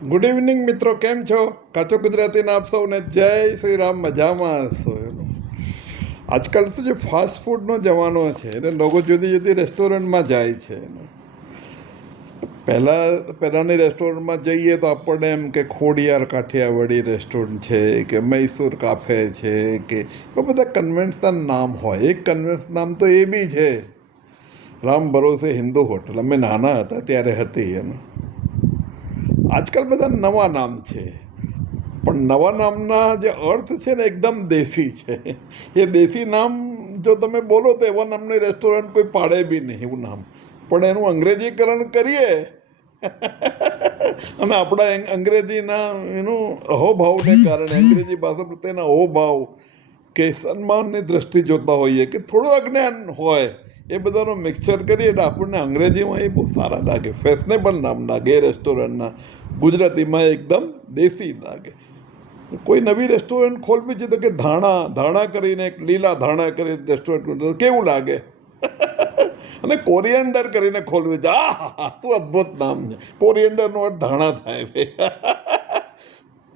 Good evening મિત્રો, કેમ છો? કાચો ગુજરાતીના આપ સૌને જય શ્રી રામ. મજામાં હશો? આજકાલ શું છે, ફાસ્ટ ફૂડનો જમાનો છે એટલે લોકો જુદી જુદી રેસ્ટોરન્ટમાં જાય છે. પહેલાંની રેસ્ટોરન્ટમાં જઈએ તો આપણને એમ કે ખોડિયાર કાઠિયાવાડી રેસ્ટોરન્ટ છે કે મૈસૂર કાફે છે કે બધા કન્વેન્શનલ નામ હોય. એક કન્વેન્શનલ નામ તો એ બી છે, રામ ભરોસે હિન્દુ હોટલ. અમે નાના હતા ત્યારે હતી એનું. આજકાલ બધા નવા નામ છે, પણ નવા નામના જે અર્થ છે ને એકદમ દેશી છે. એ દેશી નામ જો તમે બોલો તો એવા નામની રેસ્ટોરન્ટ કોઈ પાડે બી નહીં એવું નામ. પણ એનું અંગ્રેજીકરણ કરીએ અને આપણા અંગ્રેજીના એનું અહોભાવને કારણે, અંગ્રેજી ભાષા પ્રત્યેના અહોભાવ કે સન્માનની દ્રષ્ટિ જોતા હોઈએ કે થોડું અજ્ઞાન હોય, એ બધાનો મિક્સચર કરીએ એટલે આપણને અંગ્રેજીમાં એ બહુ સારા લાગે, ફેશનેબલ નામ લાગે એ રેસ્ટોરન્ટના. ગુજરાતીમાં એકદમ દેશી લાગે. કોઈ નવી રેસ્ટોરન્ટ ખોલવી છે તો કે ધાણા કરીને, એક લીલા ધાણા કરીને રેસ્ટોરન્ટ કેવું લાગે. અને કોરિએન્ડર કરીને ખોલવી છે, શું અદ્ભુત નામ છે. કોરિએન્ડરનો અર્થ ધાણા થાય ભાઈ.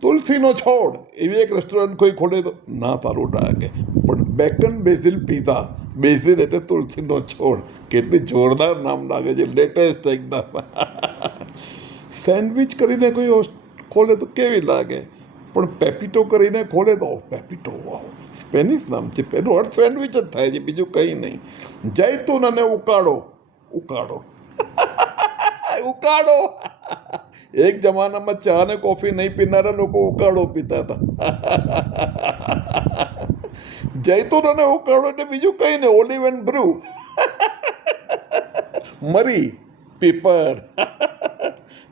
તુલસીનો છોડ એવી એક રેસ્ટોરન્ટ કોઈ ખોલે તો ના સારું લાગે. પણ બેકન બેઝિલ પીઝા, બેઝિલ એટલે તુલસીનો છોડ, કેટલી જોરદાર નામ લાગે છે, લેટેસ્ટ એકદમ. સેન્ડવિચ કરીને કોઈ ખોલે તો કેવી લાગે. પણ પેપિટો કરીને ખોલે તો પેપિટો, વાવ, સ્પેનિશ નામ છે. એનો અર્થ સેન્ડવિચ જ થાય છે, બીજું કંઈ નહીં. જૈતુન અને ઉકાળો, ઉકાળો. એક જમાનામાં ચા ને કોફી નહીં પીનારા લોકો ઉકાળો પીતા હતા. જૈતુન અને ઉકાળો એટલે બીજું કંઈ નહીં, ઓલિવ એન્ડ બ્રુ, મરી, પીપર,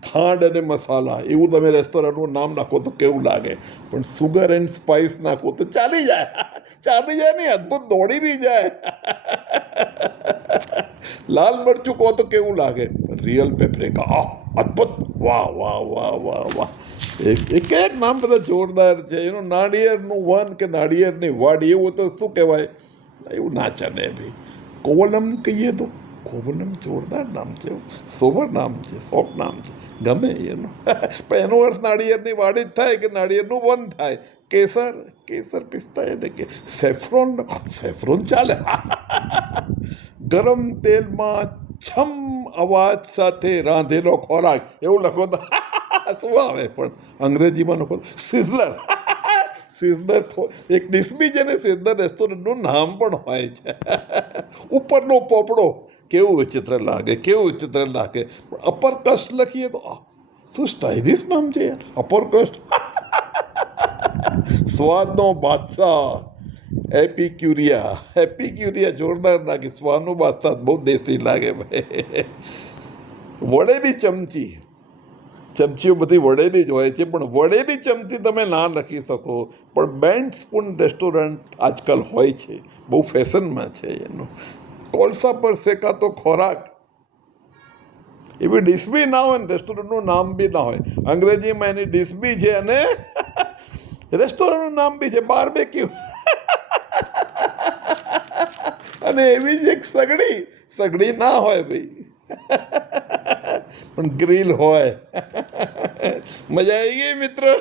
ખાંડ અને મસાલા, એવું તમે રેસ્ટોરન્ટનું નામ નાખો તો કેવું લાગે. પણ સુગર એન્ડ સ્પાઇસ નાખો તો ચાલી જાય નહીં, અદ્ભુત દોડી બી જાય. લાલ મરચું કહો તો કેવું લાગે. રિયલ પેપરિકા, અદ્ભુત, વાહ વાહ વાહ વાહ વાહ. એક નામ બધા જોરદાર છે. એનું નાળિયેરનું વન કે નાળિયેરની વાડી, એવું તો શું કહેવાય, એવું ના ચાલે ભાઈ. કોવલમ કહીએ તો કોવલમ જોરદાર નામ છે, સોબર નામ છે, સોફ્ટ નામ છે, ગમે એનું. પણ એનો અર્થ નાળિયેરની વાડી જ થાય કે નાળિયેરનું વન થાય. કેસર પિસ્તા એટલે કે સેફ્રોન ચાલે. ગરમ તેલમાં છમ અવાજ સાથે રાંધેલો ખોરાક, એવું લખો તો શું આવે. પણ અંગ્રેજીમાં લખો સિઝલર. એક ડિશ બી છે ને, સિઝલર રેસ્ટોરન્ટનું નામ પણ હોય છે. ઉપરનો પોપડો, કેવું વિચિત્ર લાગે. પણ અપરકસ્ટ લખીએ તો શું સ્ટાઇલિશ નામ છે યાર, અપરકસ્ટ. સ્વાદનો બાદશાહ, એપિક્યુરિયા જોરદાર લાગે. સ્વાદનો બાદશાહ બહુ દેશી લાગે ભાઈ. વડેલી ચમચીઓ બધી વડેલી જ હોય છે, પણ વડેલી ચમચી તમે ના લખી શકો. પણ બેન્ડ સ્પૂન રેસ્ટોરન્ટ આજકાલ હોય છે, બહુ ફેશનમાં છે એનું. કોલસા પર શેકાતો ખોરાક, એવી ડીશ બી ના હોય ને રેસ્ટોરન્ટનું નામ બી ના હોય. અંગ્રેજીમાં એની ડીશ બી છે અને રેસ્ટોરન્ટનું નામ બી છે, બાર્બેક્યુ. અને એવી જ એક સગડી ના હોય ભાઈ, પણ ગ્રીલ હોય. મજા આવી ગઈ મિત્રો.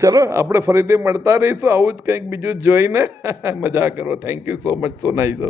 ચલો, આપણે ફરીથી મળતા રહીશું આવું જ કંઈક બીજું જોઈને. મજા કરો. Thank you so much. So nice.